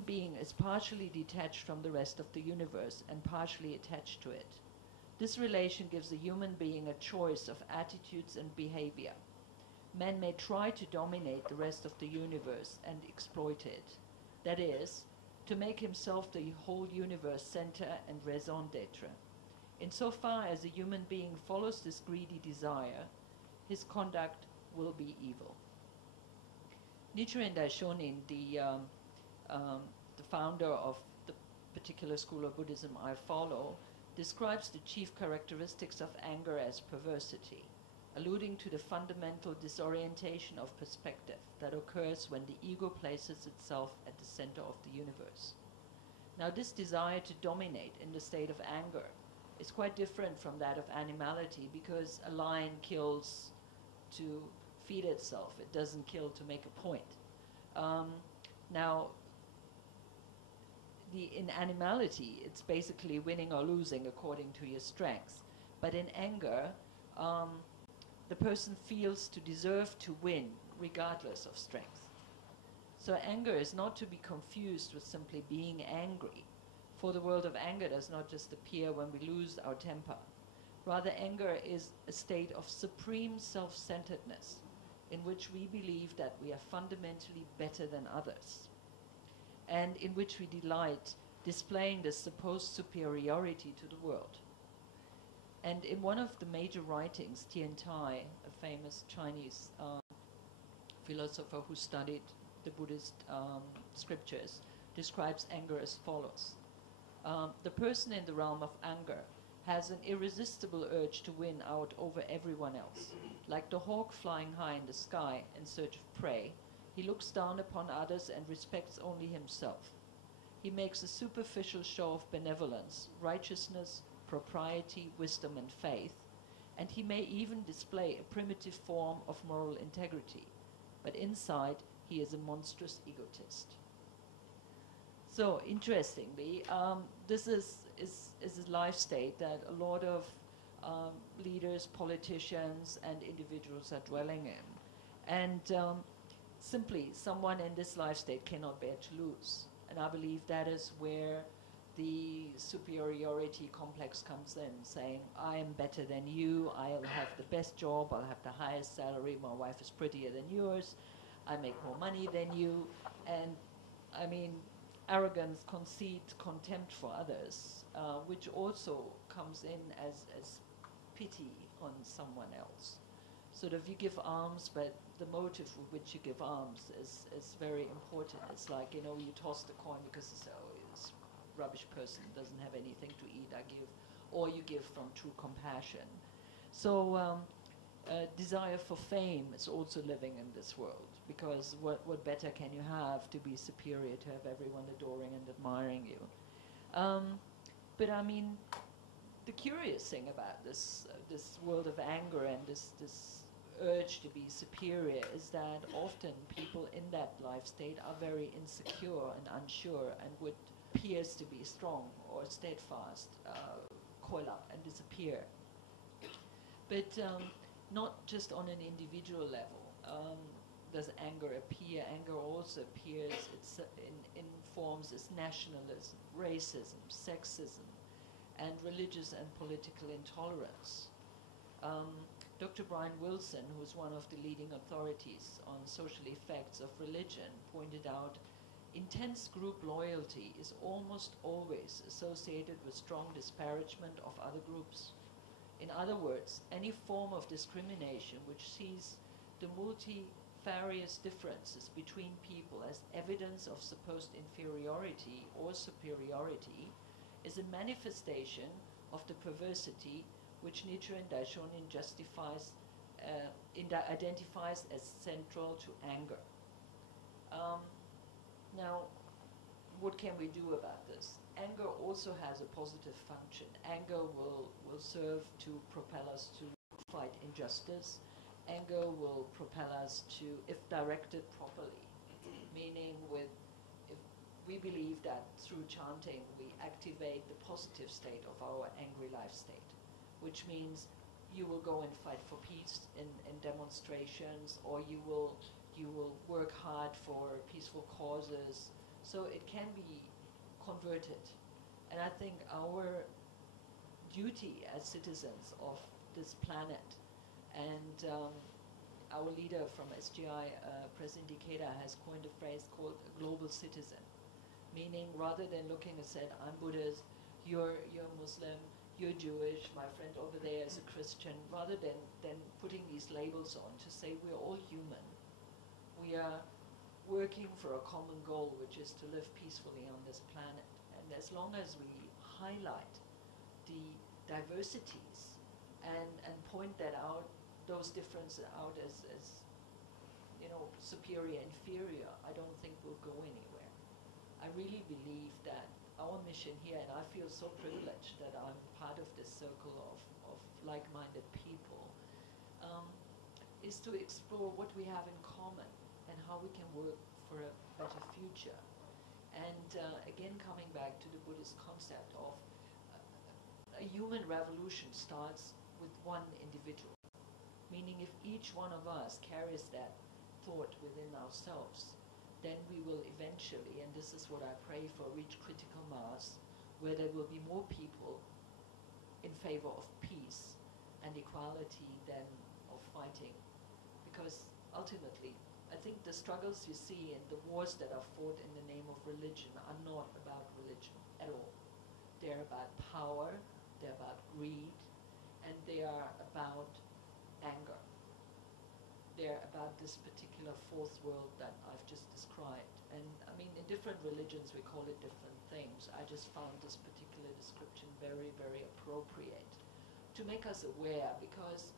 being is partially detached from the rest of the universe and partially attached to it. This relation gives a human being a choice of attitudes and behavior. Man may try to dominate the rest of the universe and exploit it. That is, to make himself the whole universe center and raison d'etre. Insofar as a human being follows this greedy desire, his conduct will be evil. Nichiren Daishonin, the founder of the particular school of Buddhism I follow, describes the chief characteristics of anger as perversity, alluding to the fundamental disorientation of perspective that occurs when the ego places itself at the center of the universe. Now, this desire to dominate in the state of anger is quite different from that of animality, because a lion kills to feed itself. It doesn't kill to make a point. Now, in animality, it's basically winning or losing according to your strengths. But in anger, the person feels to deserve to win regardless of strength. So anger is not to be confused with simply being angry. For the world of anger does not just appear when we lose our temper. Rather, anger is a state of supreme self-centeredness in which we believe that we are fundamentally better than others, and in which we delight displaying this supposed superiority to the world. And in one of the major writings, Tian Tai, a famous Chinese philosopher who studied the Buddhist scriptures, describes anger as follows. The person in the realm of anger has an irresistible urge to win out over everyone else. Like the hawk flying high in the sky in search of prey, he looks down upon others and respects only himself. He makes a superficial show of benevolence, righteousness, propriety, wisdom, and faith, and he may even display a primitive form of moral integrity, but inside he is a monstrous egotist. So, interestingly, this is a life state that a lot of leaders, politicians, and individuals are dwelling in. And simply, someone in this life state cannot bear to lose. And I believe that is where the superiority complex comes in, saying, I am better than you, I'll have the best job, I'll have the highest salary, my wife is prettier than yours, I make more money than you. And I mean, arrogance, conceit, contempt for others, which also comes in as pity on someone else. Sort of, you give alms, but the motive with which you give alms is very important. It's like, you know, you toss the coin because it's, oh, this rubbish person doesn't have anything to eat, I give, or you give from true compassion. So desire for fame is also living in this world, because what better can you have to be superior, to have everyone adoring and admiring you? But I mean, the curious thing about this world of anger and this urge to be superior is that often people in that life state are very insecure and unsure and would appears to be strong or steadfast, coil up and disappear. But not just on an individual level does anger appear. Anger also appears in forms as nationalism, racism, sexism, and religious and political intolerance. Dr. Brian Wilson, who's one of the leading authorities on social effects of religion, pointed out intense group loyalty is almost always associated with strong disparagement of other groups. In other words, any form of discrimination which sees the multifarious differences between people as evidence of supposed inferiority or superiority is a manifestation of the perversity which Nichiren Daishonin identifies as central to anger. Now, what can we do about this? Anger also has a positive function. Anger will serve to propel us to fight injustice. Anger will propel us to, if directed properly, meaning if we believe that through chanting we activate the positive state of our angry life state, which means you will go and fight for peace in demonstrations, or you will work hard for peaceful causes, So it can be converted. And I think our duty as citizens of this planet, and our leader from SGI, President Ikeda, has coined a phrase called a global citizen, meaning rather than looking and saying, I'm Buddhist, you're Muslim, you're Jewish, my friend over there is a Christian, rather than putting these labels on, to say we're all human. We are working for a common goal, which is to live peacefully on this planet. And as long as we highlight the diversities and point that out, those differences out as superior, inferior, I don't think we'll go anywhere. I really believe that our mission here, and I feel so privileged that I'm part of this circle of like-minded people, is to explore what we have in common and how we can work for a better future. And again, coming back to the Buddhist concept of a human revolution starts with one individual. Meaning if each one of us carries that thought within ourselves, then we will eventually, and this is what I pray for, reach critical mass, where there will be more people in favor of peace and equality than of fighting. Because ultimately, I think the struggles you see and the wars that are fought in the name of religion are not about religion at all. They're about power, they're about greed, and they are about anger. They're about this particular fourth world that I've just described. And I mean, in different religions we call it different things. I just found this particular description very, very appropriate to make us aware, because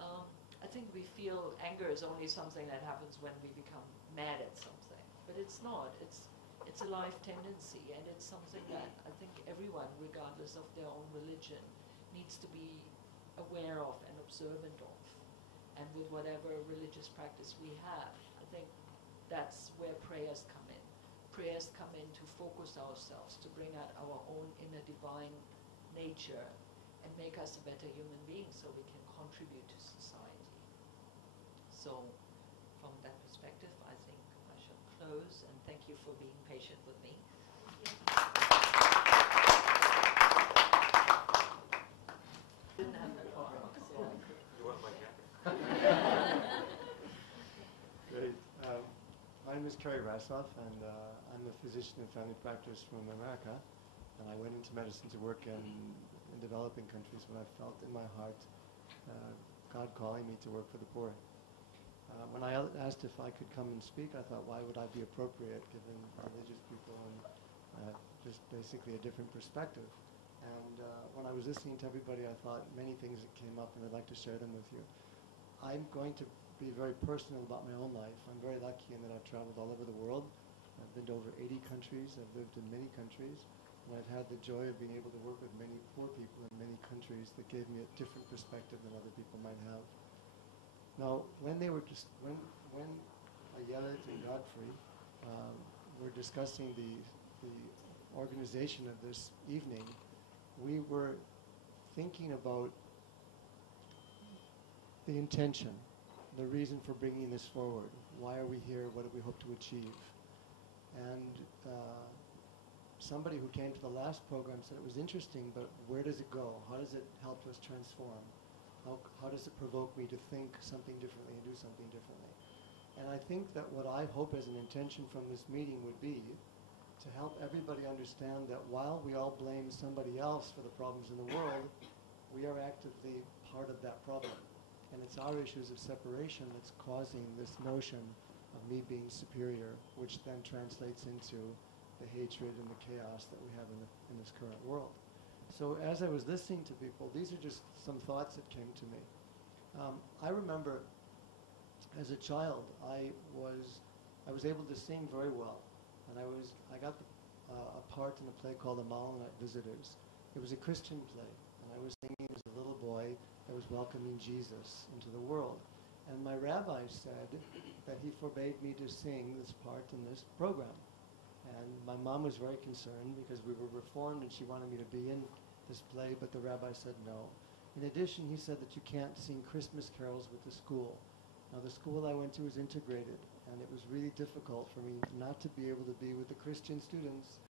I think we feel anger is only something that happens when we become mad at something. But it's not. It's a life tendency, and it's something that I think everyone, regardless of their own religion, needs to be aware of and observant of. And with whatever religious practice we have, I think that's where prayers come in. Prayers come in to focus ourselves, to bring out our own inner divine nature and make us a better human being so we can contribute to society. So from that perspective, I think I shall close, and thank you for being patient with me. Didn't have the Clorox, so I could. You want my jacket? Great. My name is Kerry Rassoff, and I'm a physician in family practice from America. And I went into medicine to work in developing countries when I felt in my heart God calling me to work for the poor. When I asked if I could come and speak, I thought, why would I be appropriate given religious people and just basically a different perspective? And when I was listening to everybody, I thought many things that came up, and I'd like to share them with you. I'm going to be very personal about my own life. I'm very lucky in that I've traveled all over the world. I've been to over 80 countries. I've lived in many countries. And I've had the joy of being able to work with many poor people in many countries that gave me a different perspective than other people might have. Now, when Ayelet and Godfrey were discussing the organization of this evening, we were thinking about the intention, the reason for bringing this forward. Why are we here? What do we hope to achieve? And somebody who came to the last program said it was interesting, but where does it go? How does it help us transform? How does it provoke me to think something differently and do something differently? And I think that what I hope as an intention from this meeting would be to help everybody understand that while we all blame somebody else for the problems in the world, we are actively part of that problem. And it's our issues of separation that's causing this notion of me being superior, which then translates into the hatred and the chaos that we have in this current world. So as I was listening to people, these are just some thoughts that came to me. I remember as a child, I was able to sing very well, and I got a part in a play called The Maronite Visitors. It was a Christian play, and I was singing as a little boy that was welcoming Jesus into the world. And my rabbi said that he forbade me to sing this part in this program. And my mom was very concerned because we were Reformed and she wanted me to be in this play, but the rabbi said no. In addition, he said that you can't sing Christmas carols with the school. Now, the school I went to was integrated, and it was really difficult for me not to be able to be with the Christian students